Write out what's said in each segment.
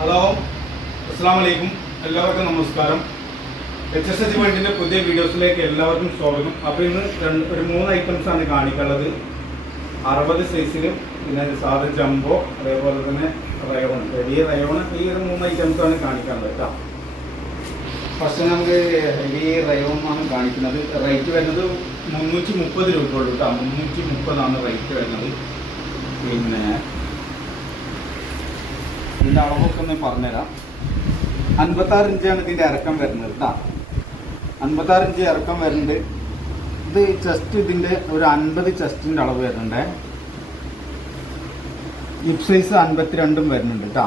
Hello അസ്സാം വലൈക്കും എല്ലാവർക്കും നമസ്കാരം. എച്ച് എസ് എസ് വേൾഡിന്റെ പുതിയ വീഡിയോസിലേക്ക് എല്ലാവർക്കും സ്വാഗതം. അപ്പോൾ ഇന്ന് രണ്ട് ഒരു മൂന്ന് ഐറ്റംസ് ആണ് കാണിക്കാനുള്ളത്. അറുപത് സൈസിലും പിന്നെ സാധ ജംബോ അതേപോലെ തന്നെ റയോൺ വലിയ റയോൺ ഈ ഒരു മൂന്ന് ഐറ്റംസ് ആണ് കാണിക്കാൻ കേട്ടോ ഫസ്റ്റ് നമുക്ക് ഹെവി ആണ് കാണിക്കുന്നത്. റേറ്റ് വരുന്നത് മുന്നൂറ്റി മുപ്പത് രൂപ ഉള്ളൂ കേട്ടോ മുന്നൂറ്റി മുപ്പതാണ് റേറ്റ് വരുന്നത്. പിന്നെ ഇതിന്റെ അളവൊക്കെ ഒന്ന് പറഞ്ഞുതരാം. അൻപത്താറ് ഇഞ്ചാണ് ഇതിന്റെ ഇറക്കം വരുന്നത് കേട്ടോ അൻപത്താറ് ഇഞ്ച് ഇറക്കം വരുന്നുണ്ട്. ഇത് ചെസ്റ്റ് ഇതിന്റെ ഒരു അൻപത് ചെസ്റ്റിന്റെ അളവ് വരുന്നുണ്ട്. ഹിപ് സൈസ് അൻപത്തിരണ്ടും വരുന്നുണ്ട് കേട്ടോ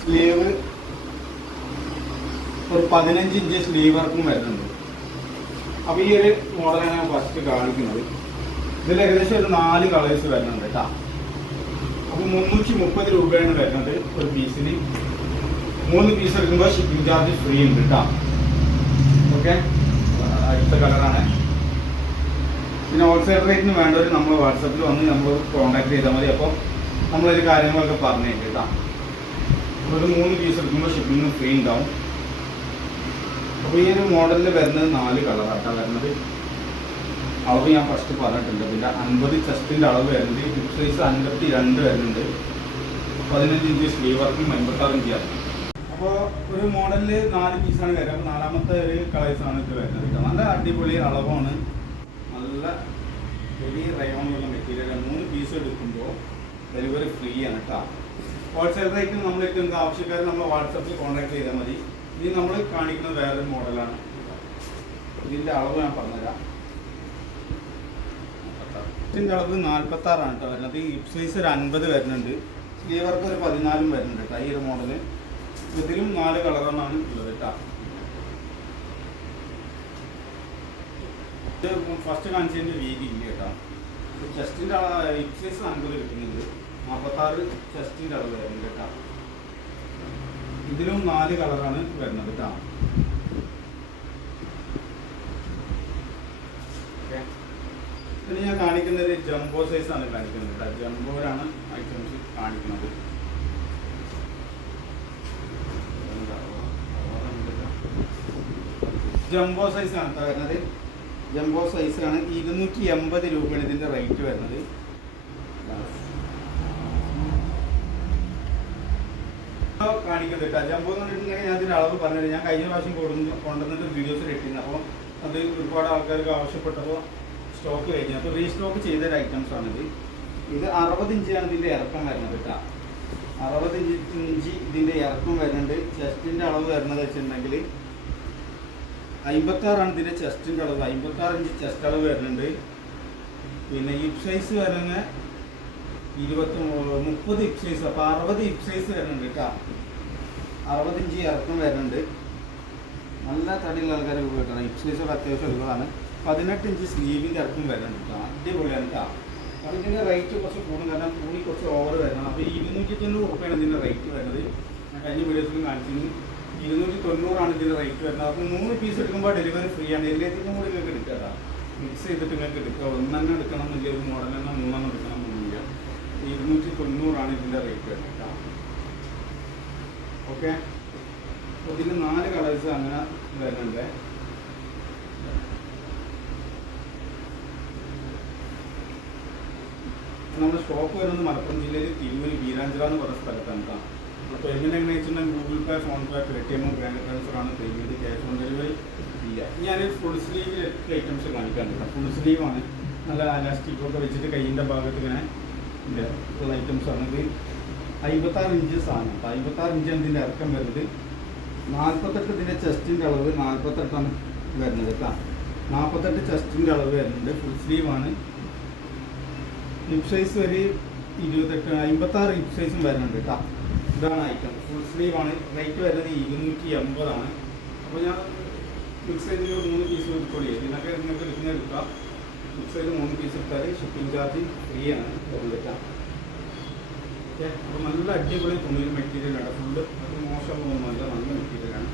സ്ലീവ് ഒരു പതിനഞ്ച് ഇഞ്ച് സ്ലീവ് വർക്കും വരുന്നുണ്ട്. അപ്പോൾ ഈ ഒരു മോഡലാണ് ഫസ്റ്റ് കാണിക്കുന്നത്. ഇതിൽ ഏകദേശം ഒരു നാല് കളേഴ്സ് വരുന്നുണ്ട് കേട്ടോ അപ്പോൾ മുന്നൂറ്റി മുപ്പത് രൂപയാണ് വരുന്നത് ഒരു പീസിന് മൂന്ന് പീസ് എടുക്കുമ്പോൾ ഷിപ്പിംഗ് ചാർജ് ഫ്രീ ഉണ്ട് കേട്ടോ ഓക്കെ? അടുത്ത കളറാണ് പിന്നെ ഹോൾസെയിൽ റേറ്റിന് വേണ്ടവർ നമ്മൾ വാട്സപ്പിൽ വന്ന് നമ്മൾ കോൺടാക്ട് ചെയ്താൽ മതി. അപ്പോൾ നമ്മളൊരു കാര്യങ്ങളൊക്കെ പറഞ്ഞു തരും കേട്ടോ ഒരു മൂന്ന് പീസ് എടുക്കുമ്പോൾ ഷിപ്പിംഗ് ഫ്രീ ഉണ്ടാവും. അപ്പോൾ ഈ ഒരു മോഡലിൽ വരുന്നത് നാല് കളറാട്ടാണ് വരുന്നത്. അളവ് ഞാൻ ഫസ്റ്റ് പറഞ്ഞിട്ടുണ്ട്. പിന്നെ അൻപത് ചെസ്റ്റിന്റെ അളവ് വരുന്നത് ഹിപ് സൈസ് അൻപത്തി രണ്ട് വരുന്നുണ്ട്. പതിനഞ്ച് ഇഞ്ച് സ്ലീവ് വർക്കും അൻപത്താറ് ഇഞ്ച് ആണ് അപ്പോൾ ഒരു മോഡലിൽ നാല് പീസാണ് വരുന്നത്. അപ്പോൾ നാലാമത്തെ ഒരു കളേഴ്സാണ് ഇത് വരുന്നത് നല്ല അടിപൊളി അളവാണ്. നല്ല വലിയ റയോണുള്ള മെറ്റീരിയൽ മൂന്ന് പീസ് എടുക്കുമ്പോൾ ഡെലിവറി ഫ്രീ ആണ് കേട്ടോ. ഹോൾസെയിൽ റേറ്റിൽ നമ്മൾ എത്തുന്ന ആവശ്യക്കാർ നമ്മൾ വാട്സപ്പിൽ കോൺടാക്ട് ചെയ്താൽ മതി. ഇനി നമ്മൾ കാണിക്കുന്നത് വേറൊരു മോഡലാണ് ഇതിന്റെ അളവ് ഞാൻ പറഞ്ഞുതരാം. ഇതിന്റെ അളവ് നാൽപ്പത്തി ആറാണ് കേട്ടോ വരുന്നത്. ഹിപ്പ് സൈസ് ഒരു അൻപത് വരുന്നുണ്ട്. സ്ലീവർക്ക് ഒരു പതിനാലും വരുന്നുണ്ട് കേട്ടോ ഈ ഒരു മോഡൽ. ഇതിലും നാല് കളറാണ് ഉള്ളത് കേട്ടോ. ഇത് ഫസ്റ്റ് കാണിച്ചതിന്റെ വീതി ഇല്ല കേട്ടോ. ചെസ്റ്റിന്റെ ഹിപ്പ് സൈസ് അൻപത് കിട്ടുന്നുണ്ട്. നാൽപ്പത്താറ് ചെസ്റ്റിന്റെ അളവ് വരുന്നുണ്ട് കേട്ടോ. ഇതിലും നാല് കളറാണ് വരുന്നത് കേട്ടോ. പിന്നെ ഞാൻ കാണിക്കുന്നത് ജംബോ ആണ് കാണിക്കുന്നത് കേട്ടോ. ജംബോയിലാണ് ഐറ്റംസ് കാണിക്കുന്നത്. ജംബോ സൈസ് ആണ് വരുന്നത്. ജംബോ സൈസ് ആണ് ഇരുന്നൂറ്റി എൺപത് രൂപയാണ് ഇതിന്റെ റേറ്റ് വരുന്നത്. കാണിക്കുന്നത് കേട്ടോ. ജംബോ എന്ന് പറഞ്ഞിട്ടുണ്ടെങ്കിൽ ഞാൻ ഇതിന്റെ അളവ് പറഞ്ഞത് ഞാൻ കഴിഞ്ഞ പ്രാവശ്യം കൊണ്ടുവന്നിട്ട് വീഡിയോസിൽ ഇട്ടിരുന്നു. അപ്പോൾ അത് ഒരുപാട് ആൾക്കാർക്ക് ആവശ്യപ്പെട്ടപ്പോൾ സ്റ്റോക്ക് കഴിഞ്ഞു. അപ്പോൾ റീസ്റ്റോക്ക് ചെയ്ത ഒരു ഐറ്റംസ് ആണിത്. ഇത് അറുപത് ഇഞ്ചാണ് ഇതിന്റെ ഇറക്കം വരുന്നത് കേട്ടോ അറുപത് ഇഞ്ച് ഇതിന്റെ ഇറക്കം വരുന്നുണ്ട്. ചെസ്റ്റിന്റെ അളവ് വരുന്നത് വെച്ചിട്ടുണ്ടെങ്കിൽ അമ്പത്താറാണ് ഇതിന്റെ ചെസ്റ്റിന്റെ അളവ്. അമ്പത്താറ് ഇഞ്ച് ചെസ്റ്റ് അളവ് വരുന്നുണ്ട്. പിന്നെ ഹിപ് സൈസ് വരുന്ന ഇരുപത്തി മുപ്പത് ഹിപ് സൈസ്. അപ്പോൾ അറുപത് ഹിപ് സൈസ് വരുന്നുണ്ട് കേട്ടോ അറുപത് ഇഞ്ച് ഇറക്കം വരുന്നുണ്ട്. നല്ല തടിയുള്ള ആൾക്കാർ ഉപയോഗിക്കണം. ഹിപ് സൈസ് ഒക്കെ അത്യാവശ്യം ഉള്ളതാണ്. പതിനെട്ട് ഇഞ്ച് സ്ലീവിന്റെ അടുത്തും വരുന്നുണ്ട് അടിപൊളിയാണ് കേട്ടോ അപ്പോൾ ഇതിന്റെ റേറ്റ് കുറച്ച് കൂടും. കാരണം തുണി കുറച്ച് ഓവർ വരണം. അപ്പോൾ ഇരുന്നൂറ്റി തൊണ്ണൂറ് റുപ്യാണ് ഇതിന്റെ റേറ്റ് വരുന്നത്. ഞാൻ കഴിഞ്ഞ വീഡിയോസിലും കാണിച്ചിരുന്നു. ഇരുന്നൂറ്റി തൊണ്ണൂറാണ് ഇതിന്റെ റേറ്റ് വരുന്നത്. അപ്പോൾ മൂന്ന് പീസ് എടുക്കുമ്പോൾ ഡെലിവറി ഫ്രീ ആണ്. എല്ലാത്തിനും കൂടി നിങ്ങൾക്ക് എടുക്കുക മിക്സ് ചെയ്തിട്ട് നിങ്ങൾക്ക് എടുക്കുക ഒന്നെണ്ണം എടുക്കണം എന്നില്ല ഒരു മോഡലെണ്ണ മൂന്നെണ്ണം എടുക്കണം എന്നില്ല ഇരുന്നൂറ്റി തൊണ്ണൂറാണ് ഇതിന്റെ റേറ്റ് വരുന്നത് കേട്ടോ ഓക്കെ അപ്പോൾ ഇതിന്റെ നാല് കളേഴ്സ് അങ്ങനെ വരുന്നുണ്ട്. നമ്മുടെ ഷോപ്പ് വരുന്നത് മലപ്പുറം ജില്ലയിൽ തിരൂര് വീരാഞ്ചിറ എന്ന് പറഞ്ഞ സ്ഥലത്താണ് കാണാം അപ്പോൾ എങ്ങനെ എങ്ങനെ വെച്ചിട്ടുണ്ടെങ്കിൽ Google Pay PhonePe Paytm bank transfer ആണ് പേയ്മെന്റ് ക്യാഷ് ഓൺ ഡെലിവറി ഇല്ല ഞാൻ ഫുൾ സ്ലീവ് ഐറ്റംസ് കാണിക്കാൻ കേട്ടോ ഫുൾ സ്ലീവാണ് നല്ല അലാസ്റ്റിക് ഒക്കെ വെച്ചിട്ട് കയ്യിന്റെ ഭാഗത്ത് ഇങ്ങനെ ഉള്ള ഐറ്റംസ് ആണ്. ഇത് അമ്പത്താറ് ഇഞ്ച് സാധനം അപ്പോൾ അമ്പത്താറ് ഇഞ്ച് ഇതിന്റെ ഇറക്കം വരുന്നത്. നാൽപ്പത്തെട്ട് ഇതിന്റെ ചെസ്റ്റിന്റെ അളവ് നാൽപ്പത്തെട്ടാണ് വരുന്നത് കേട്ടോ നാൽപ്പത്തെട്ട് ചെസ്റ്റിന്റെ അളവ് വരുന്നുണ്ട് ഫുൾ സ്ലീവ് ഹിപ്പ് സൈസ് ഒരു ഇരുപത്തെട്ട് അമ്പത്താറ് ലിപ് സൈസും വരുന്നുണ്ട് കേട്ടോ ഇതാണ് ഐറ്റം ഫുൾ സ്ലീവ് ആണ്. റേറ്റ് വരുന്നത് ഇരുന്നൂറ്റി എൺപതാണ് അപ്പോൾ ഞാൻ ലിപ് സൈസിൽ മൂന്ന് പീസ് എടുത്തോളി. ഇതിനൊക്കെ നിങ്ങൾക്ക് എടുക്കുന്ന എടുക്കാം. ലിപ് സൈസ് മൂന്ന് പീസ് എടുത്താൽ ഷിപ്പിംഗ് ചാർജ് ഫ്രീ ആണ്. വരുന്നത് ഓക്കെ അപ്പോൾ നല്ല അടിപൊളി തുണിയിൽ മെറ്റീരിയലാണ് ഫുള്ള് അത് മോശമൊന്നുമല്ല നല്ല മെറ്റീരിയലാണ്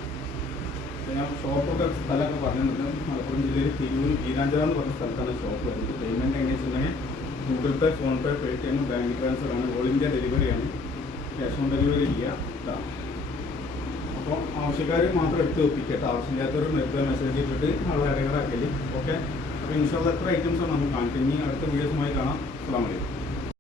ഞാൻ ഷോപ്പൊക്കെ സ്ഥലമൊക്കെ പറഞ്ഞിട്ടുണ്ട്. മലപ്പുറം ജില്ലയിൽ തിരൂർ വീരാഞ്ചിറ എന്ന് പറഞ്ഞ സ്ഥലത്താണ് ഷോപ്പ് വരുന്നത്. പേയ്മെന്റ് എങ്ങനെ വെച്ചിട്ടുണ്ടെങ്കിൽ Google Pay PhonePe T M bank transfer ആണ്. ഓൾ ഇന്ത്യ ഡെലിവറിയാണ് ക്യാഷ് ഓൺ ഡെലിവറി ഇല്ല. അപ്പോൾ ആവശ്യക്കാർ മാത്രം എടുത്ത് ഒപ്പിക്കട്ടെ ആവശ്യമില്ലാത്തവർ മെരുത്ത മെസ്സേജ് ഇട്ടിട്ട് ആളെ ഇടങ്ങറാക്കൽ ഓക്കെ അപ്പോൾ ഇൻഷാല്ല എത്ര ഐറ്റംസ് ആണ് നമുക്ക് കാണിക്കുന്നത് ഇനി അടുത്ത വീഡിയോസുമായി കാണാം. അസ്സാം വലൈക്കും